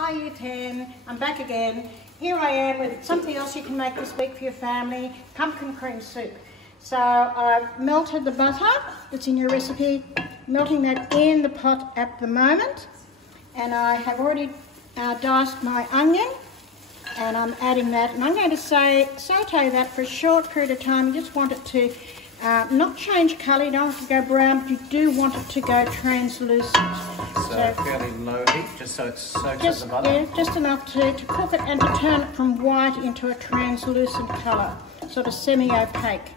Hi you 10, I'm back again. Here I am with something else you can make this week for your family, pumpkin cream soup. So I've melted the butter that's in your recipe, melting that in the pot at the moment. And I have already diced my onion and I'm adding that. And I'm going to saute that for a short period of time. You just want it to not change colour, you don't want it to go brown, but you do want it to go translucent. So fairly low heat, just so it soaks up the butter? Yeah, just enough to cook it and to turn it from white into a translucent colour, sort of semi-opaque.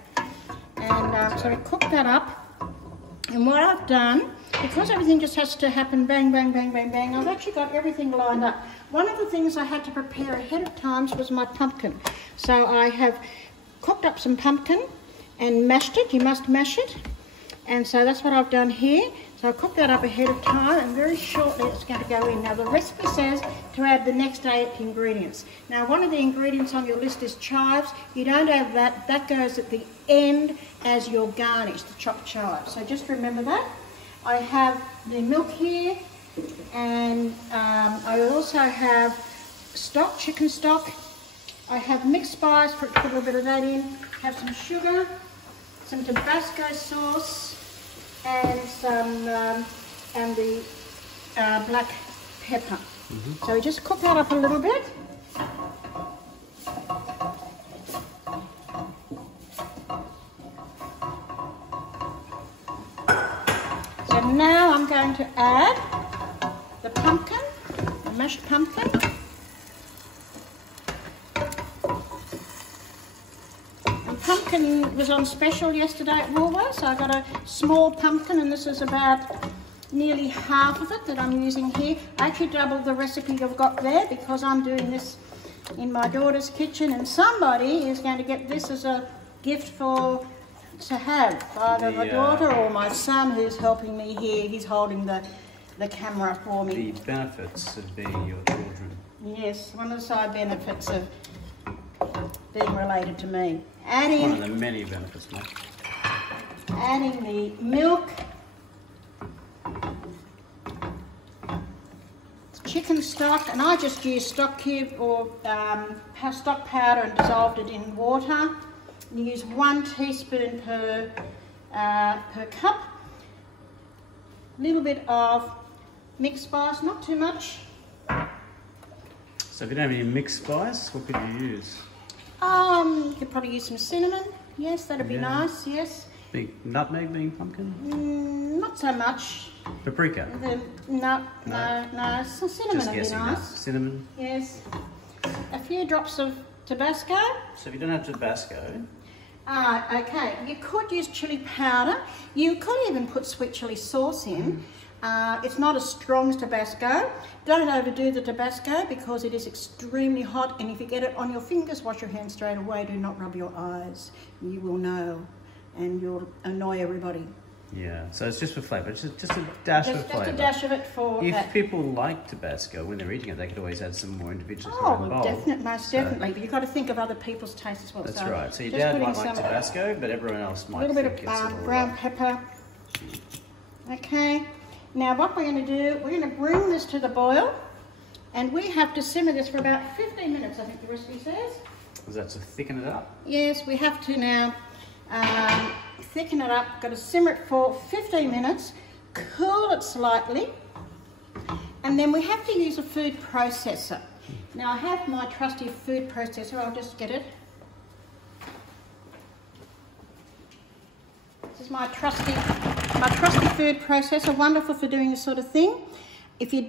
And so we cook that up. And what I've done, because everything just has to happen bang, bang, bang, bang, bang, I've actually got everything lined up. One of the things I had to prepare ahead of time was my pumpkin. So I have cooked up some pumpkin and mashed it. You must mash it. And so that's what I've done here. So I cooked that up ahead of time and very shortly it's going to go in. Now the recipe says to add the next 8 ingredients. Now one of the ingredients on your list is chives. You don't add that. That goes at the end as your garnish, the chopped chives. So just remember that. I have the milk here and I also have stock, chicken stock. I have mixed spice, put a little bit of that in. Have some sugar, some Tabasco sauce, and some and the black pepper. So we just cook that up a little bit. So now I'm going to add the pumpkin, the mashed pumpkin. Pumpkin was on special yesterday at Woolworths, so I got a small pumpkin and this is about nearly half of it that I'm using here. I actually doubled the recipe I've got there because I'm doing this in my daughter's kitchen and somebody is going to get this as a gift to have, either my daughter or my son who's helping me here. He's holding the camera for me. The benefits of being your children. Yes, one of the side benefits of being related to me. One of the many benefits, mate. Adding the milk, chicken stock, and I just used stock cube or stock powder and dissolved it in water. You use 1 teaspoon per cup. A little bit of mixed spice, not too much. So if you don't have any mixed spice, what could you use? You could probably use some cinnamon. Yes, that'd be nice. Yes. Nutmeg being pumpkin? Not so much. Paprika? No. So cinnamon would be nice. Cinnamon? Yes. A few drops of Tabasco. So if you don't have Tabasco? Okay. You could use chili powder. You could even put sweet chili sauce in. It's not as strong as Tabasco. Don't overdo the Tabasco because it is extremely hot and if you get it on your fingers, wash your hands straight away. Do not rub your eyes. You will know and you'll annoy everybody. Yeah, so it's just for flavour, just a dash of flavour. Just a dash of it for if that. People like Tabasco, when they're eating it, they could always add some more individually. Most definitely. But you've got to think of other people's tastes as well. That's right. So your dad might like Tabasco, but everyone else might think it's a little bit of brown pepper. Okay. Now what we're going to do, we're going to bring this to the boil and we have to simmer this for about 15 minutes, I think the recipe says. Is that to thicken it up? Yes, we have to now thicken it up. Got to simmer it for 15 minutes, cool it slightly, and then we have to use a food processor. Now I have my trusty food processor, I'll just get it. This is my trusty food processor, wonderful for doing this sort of thing. If you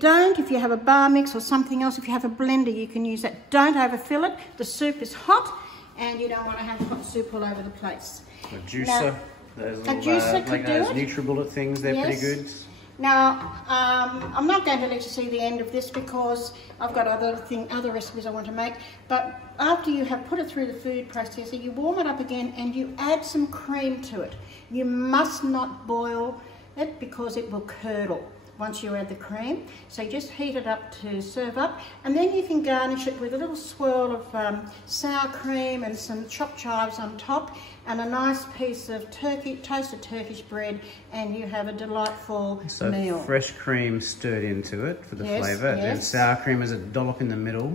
have a bar mix or something else, if you have a blender, you can use that. Don't overfill it. The soup is hot and you don't want to have hot soup all over the place. A juicer, those little, juicer like those NutriBullet things, they're pretty good. Now, I'm not going to let you see the end of this because I've got other recipes I want to make, but after you have put it through the food processor, you warm it up again and you add some cream to it. You must not boil it because it will curdle. once you add the cream. So you just heat it up to serve up, and then you can garnish it with a little swirl of sour cream and some chopped chives on top, and a nice piece of toasted Turkish bread, and you have a delightful meal. So fresh cream stirred into it for the flavour, yes. and sour cream as a dollop in the middle.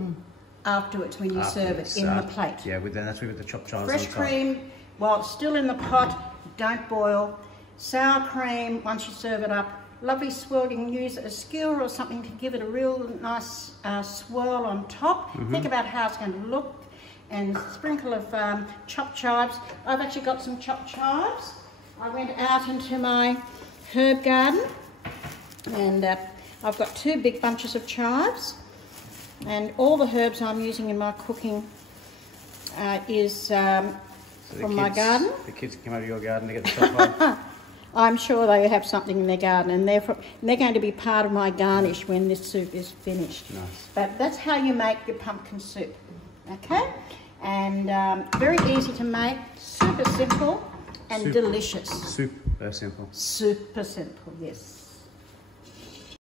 Afterwards, when you serve it in the plate. Yeah, that's with the chopped chives Fresh on top. cream, while it's still in the pot, don't boil. Sour cream, once you serve it up, lovely swirl. You can use a skewer or something to give it a real nice swirl on top. Think about how it's going to look, and sprinkle of chopped chives. I've actually got some chopped chives. I went out into my herb garden, and I've got 2 big bunches of chives. And all the herbs I'm using in my cooking is from my garden. The kids can come over to your garden to get the chop. I'm sure they have something in their garden, and they're going to be part of my garnish when this soup is finished. Nice. But that's how you make your pumpkin soup, okay? And very easy to make, super simple and delicious. Super simple. Super simple, yes.